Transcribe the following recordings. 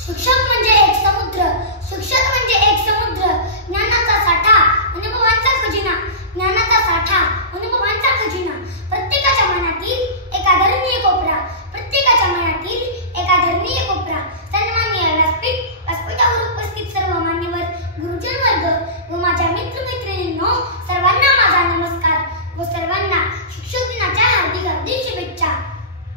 शिक्षक म्हणजे एक समुद्र, शिक्षक म्हणजे एक समुद्र, ज्ञानाचा साठा, अनुभवांचा खजिना, ज्ञानाचा साठा, अनुभवांचा खजिना. प्रत्येकाच्या मनातील एक आदरणीय कोपरा, प्रत्येकाच्या मनातील एक आदरणीय कोपरा. सन्माननीय व्यासपीठावर उपस्थित सर्व मान्यवर, गुरुजन वर्ग व माझ्या मित्रमैत्रिणींनो, सर्वांना माझा नमस्कार व सर्वांना शिक्षक दिनाच्या हार्दिक हार्दिक शुभेच्छा.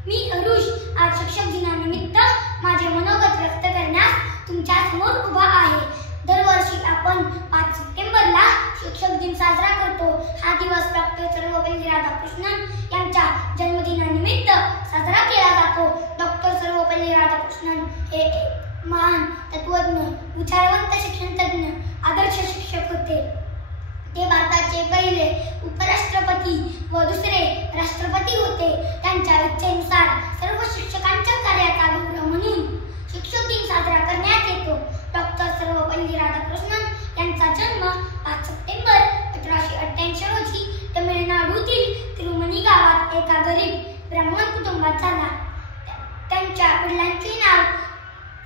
मी अरुष आज शिक्षक दिनानिमित्त माझे मनोगत व्यक्त करण्यास तुमच्या समोर उभा आहे. दरवर्षी आपण 5 सप्टेंबरला शिक्षक दिन साजरा करतो. हा दिवस डॉक्टर सर्वपल्ली राधाकृष्णन यांच्या जन्मदिनानिमित्त साजरा केला जातो. डॉक्टर सर्वपल्ली राधाकृष्णन हे एक महान तत्वज्ञ, विचारवंत शिक्षणतज्ञ, आदर्श शिक्षक होते. ते भारताचे पहिले उपराष्ट्रपती व दुसरे राष्ट्रपती होते. त्यांच्या इच्छेनुसार सर्व शिक्षकांच्या कार्याचा गौरव म्हणून शिक्षक दिन साजरा करण्यात येतो. डॉक्टर सर्वपल्ली राधाकृष्णन यांचा जन्म 5 सप्टेंबर 1888 रोजी तमिळनाडूतील तिरुमणी गावात एका गरीब ब्राह्मण कुटुंबात झाला. त्यांच्या वडिलांचे नाव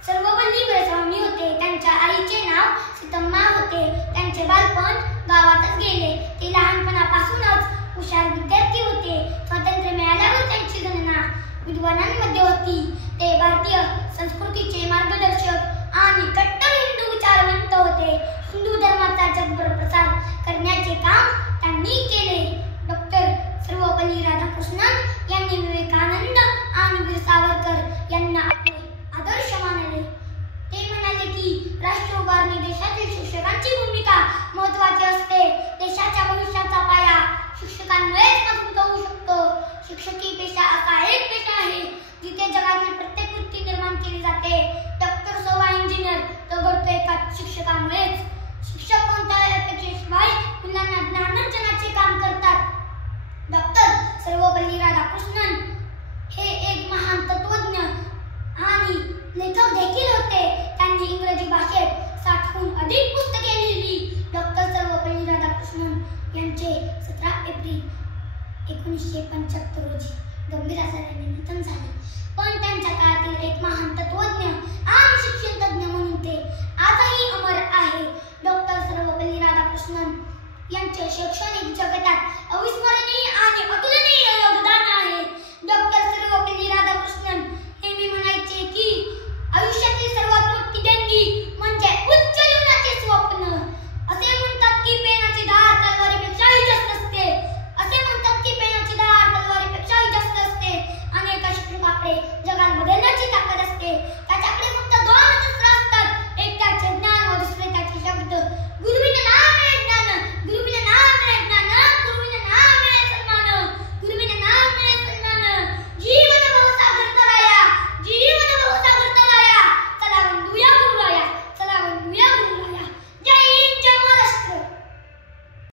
सर्वपल्ली वेळस्वामी होते. त्यांच्या आईचे नाव सीतम्मा होते. त्यांचे बालपण गावातच गेले. ते लहानपणापासूनच हुशार विद्यार्थी होते. स्वातंत्र्य मिळाल्यावर त्यांची गणना विद्वानांमध्ये होती. ते भारतीय संस्कृतीचे मार्गदर्शक आणि कट्टर हिंदू विचारवंत होते. हिंदू धर्माचा जगभर प्रसार करण्याचे काम त्यांनी केले. डॉक्टर सर्वपल्ली राधाकृष्णन यांनी विवेकानंद आणि वीर सावरकर यांना आपले आदर्श मानले. ते म्हणाले की राष्ट्र उभारणी देशातील शिक्षकांची भूमिका महत्त्वाची असते. देशाच्या भविष्याचा पाया शिक्षकांमुळेच मजबूत होऊ शकतो. शिक्षकी पेशा असा एक पेशा आहे जिथे जगातील प्रत्येक वृत्ती निर्माण केली जाते. डॉक्टर सोवा इंजिनियर तो घडतो एका शिक्षकामुळेच. शिक्षक कोणत्याही अपेक्षेशिवाय मुलांना ज्ञानार्जनाचे काम करतात. डॉक्टर सर्वपल्ली राधाकृष्णन हे एक महान तत्वज्ञ आणि लेखक देखील होते. त्यांनी इंग्रजी भाषेत 60हून अधिक पुस्तके लिहिली. डॉक्टर सर्वपल्ली राधाकृष्णन यांचे 17 एप्रिल 1975 रोजी गंभीर आजाराने निधन झाले. पण त्यांच्या काळातील एक महान तत्वज्ञ आणि शिक्षणतज्ञ म्हणून ते आजही अमर आहे. डॉक्टर सर्वपल्ली राधाकृष्णन यांचे शैक्षणिक जगतात अविस्मरणीय आणि अतुलनीय योगदान आहे. डॉक्टर सर्वपल्ली राधाकृष्णन नेहमी म्हणायचे की आयुष्यातील सर्वात मोठी देणगी म्हणजे उच्च जीवनाचे स्वप्न. असे म्हणतात की पेनाची धार तलवारीपेक्षाही जास्त असते. असे म्हणतात की पेनाची धार तलवारीपेक्षाही जास्त असते आणि एका शिक्षकाकडे जगात बदलण्याची ताकद असते.